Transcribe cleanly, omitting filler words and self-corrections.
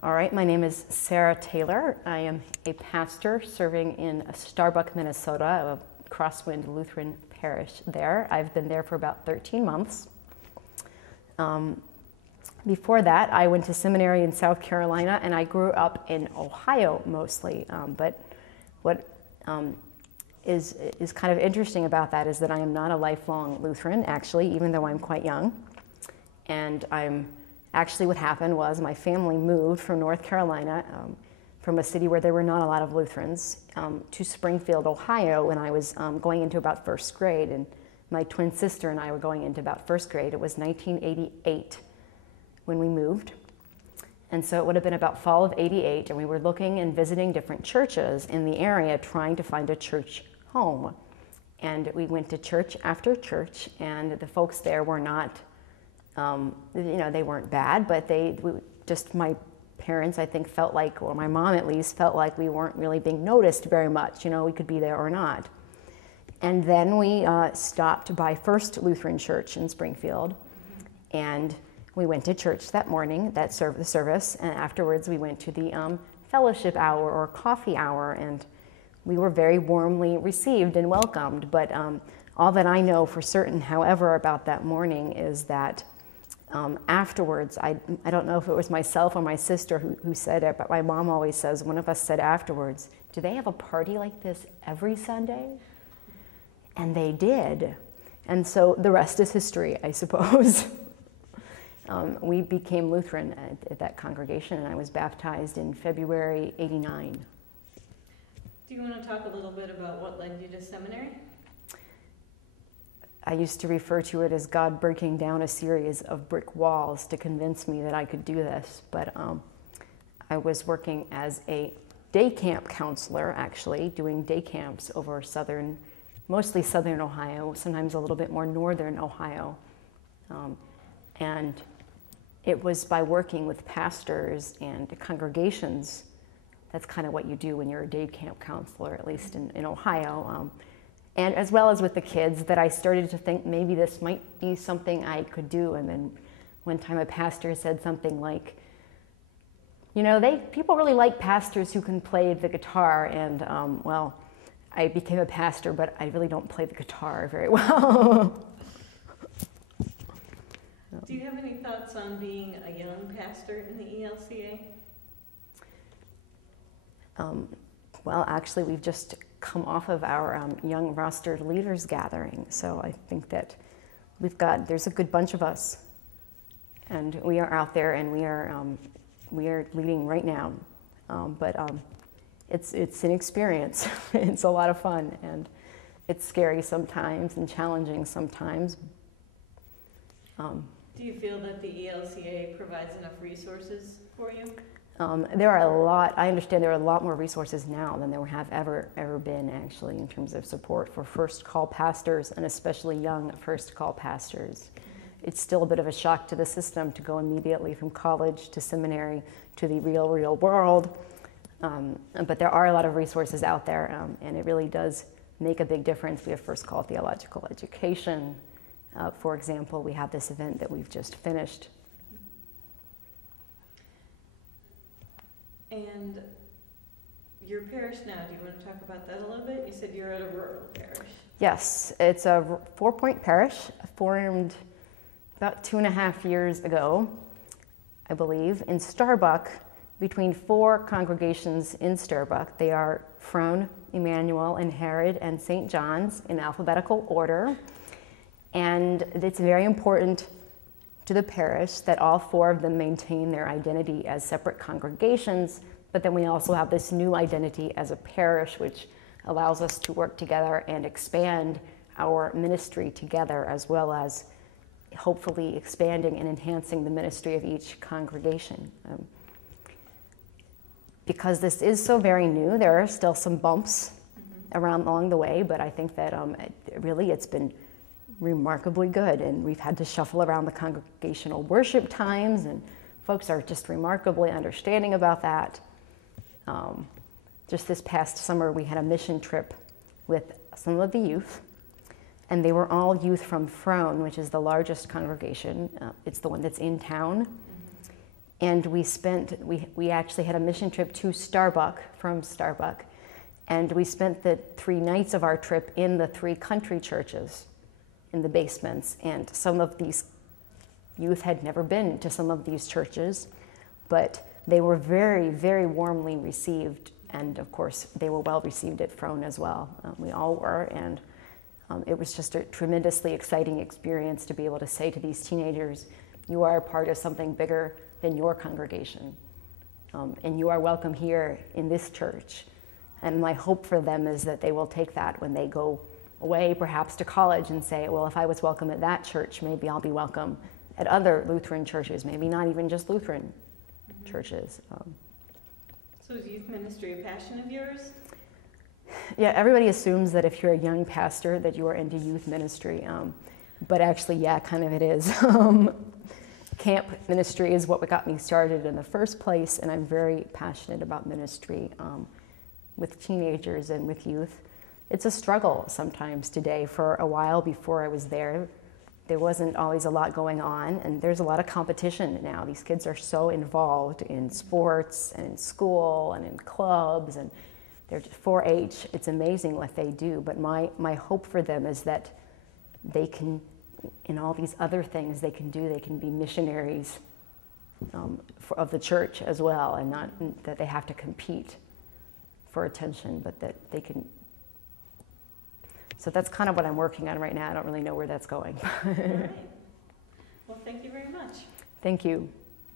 All right, my name is Sarah Taylor. I am a pastor serving in Starbuck, Minnesota, a Crosswind Lutheran parish there. I've been there for about 13 months. Before that, I went to seminary in South Carolina, and I grew up in Ohio mostly. But what is kind of interesting about that is that I am not a lifelong Lutheran, actually, even though I'm quite young. And actually what happened was my family moved from North Carolina, from a city where there were not a lot of Lutherans, to Springfield, Ohio, when I was going into about first grade. And my twin sister and I were going into about first grade. It was 1988 when we moved. And so it would have been about fall of '88, and we were looking and visiting different churches in the area trying to find a church home. And we went to church after church, and the folks there were not, they weren't bad, but my parents, I think, felt like, or my mom at least, felt like we weren't really being noticed very much. We could be there or not. And then we stopped by First Lutheran Church in Springfield, and we went to church that morning, the service, and afterwards we went to the fellowship hour or coffee hour, and we were very warmly received and welcomed. But all that I know for certain, however, about that morning is that afterwards, I don't know if it was myself or my sister who said it, but my mom always says, one of us said afterwards, "Do they have a party like this every Sunday?" And they did. And so the rest is history, I suppose. We became Lutheran at that congregation, and I was baptized in February '89. Do you want to talk a little bit about what led you to seminary? I used to refer to it as God breaking down a series of brick walls to convince me that I could do this. But I was working as a day camp counselor, actually, doing day camps over mostly southern Ohio, sometimes a little bit more northern Ohio. And it was by working with pastors and congregations. That's kind of what you do when you're a day camp counselor, at least in Ohio. And as well as with the kids, that I started to think maybe this might be something I could do. And then one time a pastor said something like, people really like pastors who can play the guitar. And I became a pastor, but I really don't play the guitar very well. Do you have any thoughts on being a young pastor in the ELCA? Well, actually, we've just come off of our young rostered leaders gathering, so I think that there's a good bunch of us, and we are out there, and we are leading right now. But it's an experience. It's a lot of fun, and it's scary sometimes and challenging sometimes. Do you feel that the ELCA provides enough resources for you? I understand there are a lot more resources now than there have ever been, actually, in terms of support for first call pastors, and especially young first call pastors. It's still a bit of a shock to the system to go immediately from college to seminary to the real world. But there are a lot of resources out there, and it really does make a big difference. We have first call theological education. For example, we have this event that we've just finished. And your parish now, do you want to talk about that a little bit? You said you're at a rural parish. Yes, it's a 4-point parish, formed about 2.5 years ago, I believe, in Starbuck, between 4 congregations in Starbuck. They are Frone, Emmanuel, and Herod, and St. John's in alphabetical order. And it's very important to the parish that all 4 of them maintain their identity as separate congregations, but then we also have this new identity as a parish, which allows us to work together and expand our ministry together, as well as hopefully expanding and enhancing the ministry of each congregation. Because this is so very new, there are still some bumps along the way, but I think that it's been remarkably good, and we've had to shuffle around the congregational worship times, and folks are just remarkably understanding about that. Just this past summer, we had a mission trip with some of the youth, and they were all youth from Frone, which is the largest congregation. It's the one that's in town. And we actually had a mission trip to Starbuck, from Starbuck, and we spent the 3 nights of our trip in the 3 country churches in the basements. And some of these youth had never been to some of these churches, but they were very, very warmly received. And of course, they were well received at Frone as well. We all were, and it was just a tremendously exciting experience to be able to say to these teenagers, you are a part of something bigger than your congregation. And you are welcome here in this church. And my hope for them is that they will take that when they go away, perhaps to college, and say, well, if I was welcome at that church, maybe I'll be welcome at other Lutheran churches, maybe not even just Lutheran churches. So is youth ministry a passion of yours? Yeah, everybody assumes that if you're a young pastor that you are into youth ministry. But actually, yeah, kind of it is. Camp ministry is what got me started in the first place, and I'm very passionate about ministry with teenagers and with youth. It's a struggle sometimes today. For a while before I was there wasn't always a lot going on, and there's a lot of competition now. These kids are so involved in sports and in school and in clubs, and they're 4-H. It's amazing what they do, but my hope for them is that they can, in all these other things they can be missionaries of the church as well, and not that they have to compete for attention, but that they can. So that's kind of what I'm working on right now. I don't really know where that's going. All right. Well, thank you very much. Thank you.